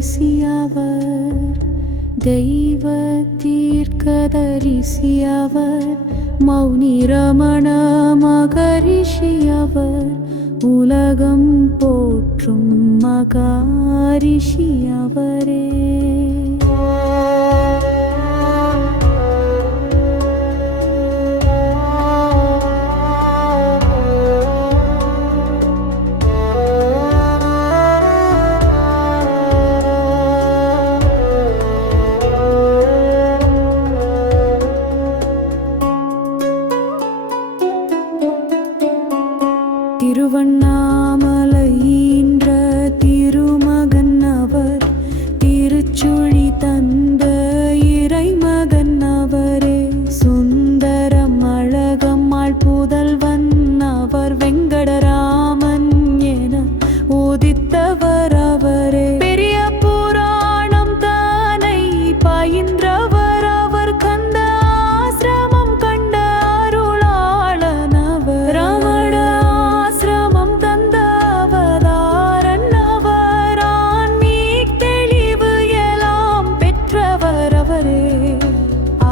அவர், தெய்வ தீர்க்கதரிசி அவர், மௌனி ரமண மகரிஷி அவர், உலகம் போற்றும் மகாரிஷி அவரே. திருவண்ணாமலை ஈன்ற திருமகன் அவர், திருச்சுழி தந்த இறைமகன் அவரே. சுந்தரம் அழகம்மாள் புதல்வன் அவர், வெங்கடராமன் என உதித்தவர் அவரே. பெரிய புராணம் தானை பயின்றவர் அவர், கந்த ஆசிரமம் கண்ட அருளாளன் அவர், ரமண ஆசிரமம் தந்த அவதாரன் அவர், ஆன்மீக தெளிவு எல்லாம் பெற்றவர் அவரே.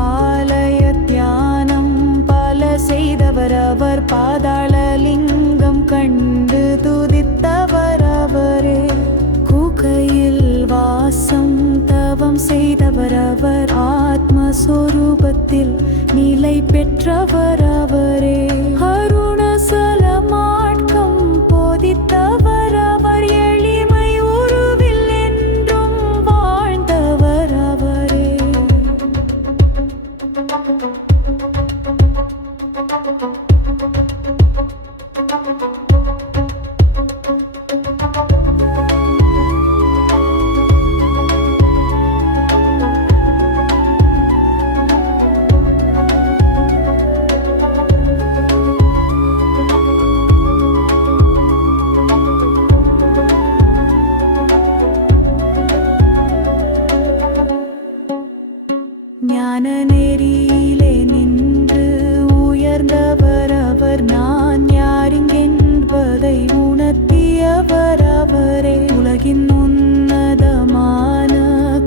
ஆலய தியானம் பல செய்தவர் அவர், பாதாள லிங்கம் கண்டு துதித்தவர் அவரே. குகையில் வாசம் தவம் செய்தவர் அவர், ஆத்மஸ்வரூபத்தில் நிலை பெற்றவர் அவரே. அருணசல மாட்கம் போதித்தவர் அவர், எளிமை உருவில் என்றும் வாழ்ந்தவர் அவரே. ஞான நெறியிலே நின்று உயர்ந்தவர் அவர், நான் யாரிங்கென்பதை உணர்த்தியவர் அவரே. உலகின் உன்னதமான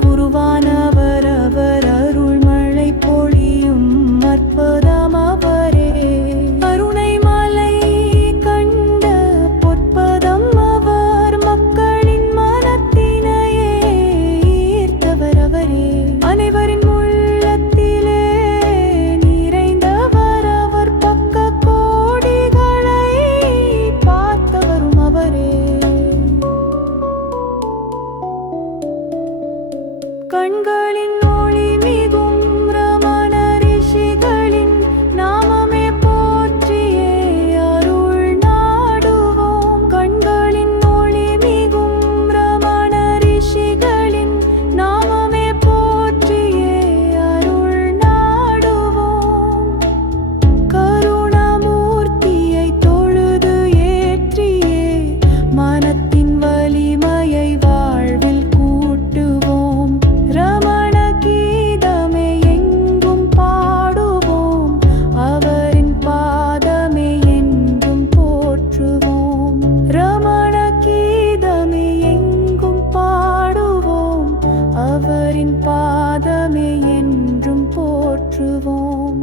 குருவானவர் அவர், அருள்மழை பொழியும் அற்புதம் அவரே. கருணை மலை கண்ட பொற்பதம் அவர், மக்களின் மனத்தினையே ஈர்த்தவர் அவரே. அனைவரின் கண்களின் ஒளி மிகும் ரமண ரிஷிகளின் நாமமே போற்றியே அருள் நாடுவோம். கண்களின் ஒளி மிகும் ரமண ரிஷிகளின் நாமமே போற்றியே அருள் நாடுவோம். கருணாமூர்த்தியை தொழுது ஏற்றியே மனத்தின் வலிமையை வாழ்வில் கூட்டுவோம். ரமண கீதமே எங்கும் பாடுவோம், அவரின் பாதமே என்றும் போற்றுவோம். ரமண கீதமே எங்கும் பாடுவோம், அவரின் பாதமே என்றும் போற்றுவோம்.